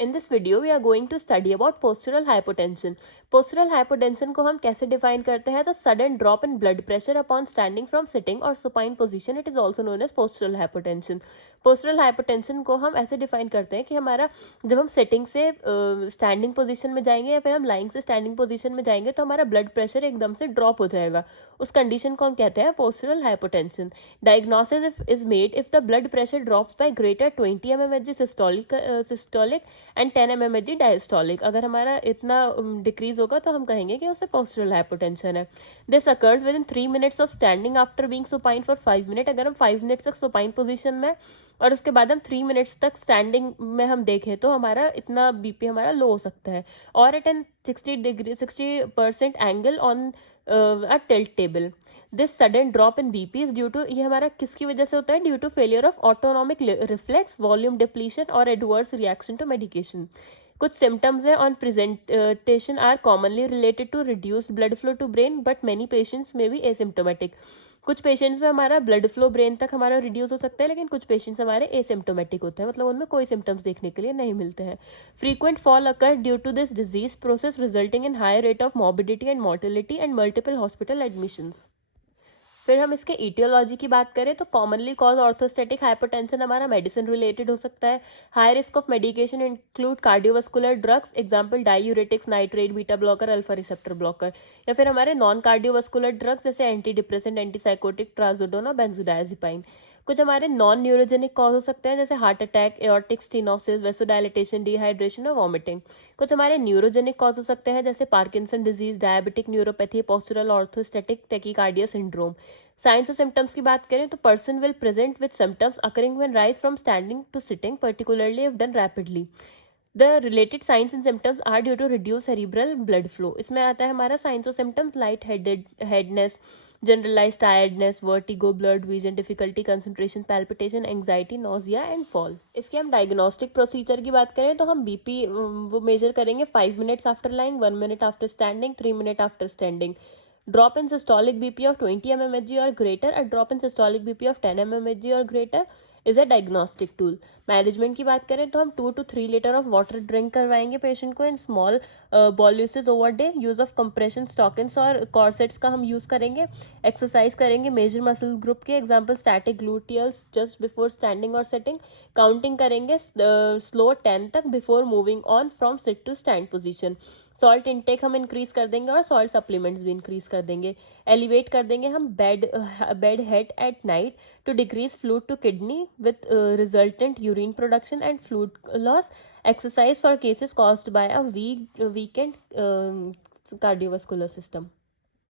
In this video, we are going to study about postural hypotension. Postural hypotension को हम कैसे define करते हैं? The sudden drop in blood pressure upon standing from sitting or supine position. It is also known as postural hypotension. Postural hypotension को हम ऐसे define करते हैं कि हमारा जब हम sitting से standing position में जाएंगे या फिर हम lying से standing position में जाएंगे तो हमारा blood pressure एकदम से drop हो जाएगा. उस condition को हम कहते हैं postural hypotension. Diagnosis is made if the blood pressure drops by greater 20 mmHg systolic and 10 mmHg diastolic. अगर हमारा इतना डिक्रीज होगा तो हम कहेंगे कि उसे पोस्टरल हाइपोटेंशन है. This occurs with in 3 minutes of standing after being supine for 5 minute. अगर हम 5 मिनट्स तक सुपाइन पोजीशन में और उसके बाद हम 3 मिनट्स तक स्टैंडिंग में हम देखें तो हमारा इतना बीपी हमारा लो हो सकता है. और at an 60% angle on a tilt table. This sudden drop in BP is due to, ये हमारा किसकी वजह से होता है? Due to failure of autonomic reflex, volume depletion और एडवर्स रिएक्शन टू मेडिकेशन. कुछ सिम्टम्स है on presentation are commonly related to reduce blood flow to brain but many patients में भी एसिम्टोमेटिक. कुछ पेशेंट्स में हमारा ब्लड फ्लो ब्रेन तक हमारा रिड्यूस हो सकता है लेकिन कुछ पेशेंट्स हमारे एसिम्टोमेटिक होते हैं, मतलब उनमें कोई सिम्टम्स देखने के लिए नहीं मिलते हैं. Frequent fall occur due to this disease process resulting in high rate of morbidity and mortality and multiple hospital admissions. फिर हम इसके ईटियोलॉजी की बात करें तो कॉमनली कॉज ऑर्थोस्टैटिक हाइपोटेंशन हमारा मेडिसिन रिलेटेड हो सकता है. High risk of medication include cardiovascular drugs, example diuretics, nitrate, beta blocker, alpha receptor blocker. या फिर हमारे नॉन कार्डियोवास्कुलर ड्रग्स जैसे एंटी डिप्रेसेंट, एंटीसाइकोटिक, ट्राजोडोन और बेंजोडायजेपाइन. कुछ हमारे नॉन न्यूरोजेनिक कॉज हो सकते हैं जैसे heart attack, aortic stenosis, vasodilatation, dehydration और वॉमिटिंग. कुछ हमारे न्यूरोजेनिक कॉज हो सकते हैं जैसे Parkinson disease, diabetic neuropathy, postural orthostatic tachycardia syndrome. Signs और सिम्टम्स की बात करें तो person will present with symptoms occurring when rise from standing to sitting, particularly if done rapidly. The related signs and symptoms are due to reduce cerebral blood flow. इसमें आता है हमारा signs और symptoms light headedness, generalise tiredness, vertigo, blood vision difficulty, concentration, palpitation, anxiety, nausea and fall. इसके हम diagnostic procedure की बात करें तो हम बीपी वो मेजर करेंगे 5 minutes after lying, 1 minute after standing, 3 minute after standing. Drop in systolic BP of 20 mmHg or greater, a drop in systolic BP of 10 mmHg or greater is a diagnostic tool. Management की बात करें तो हम 2 to 3 litre of water drink करवाएंगे patient को in small boluses over day. Use of compression stockings और corsets का हम यूज करेंगे. एक्सरसाइज करेंगे मेजर मसल ग्रुप के, example static gluteals just before standing और सिटिंग. काउंटिंग करेंगे स्लो 10 तक before moving on from sit to stand position. Salt intake हम इंक्रीज कर देंगे और सॉल्ट सप्लीमेंट्स भी इंक्रीज कर देंगे. एलिवेट कर देंगे हम bed head at night to decrease fluid to kidney with resultant urine production and fluid loss. Exercise for cases caused by a weakened cardiovascular system.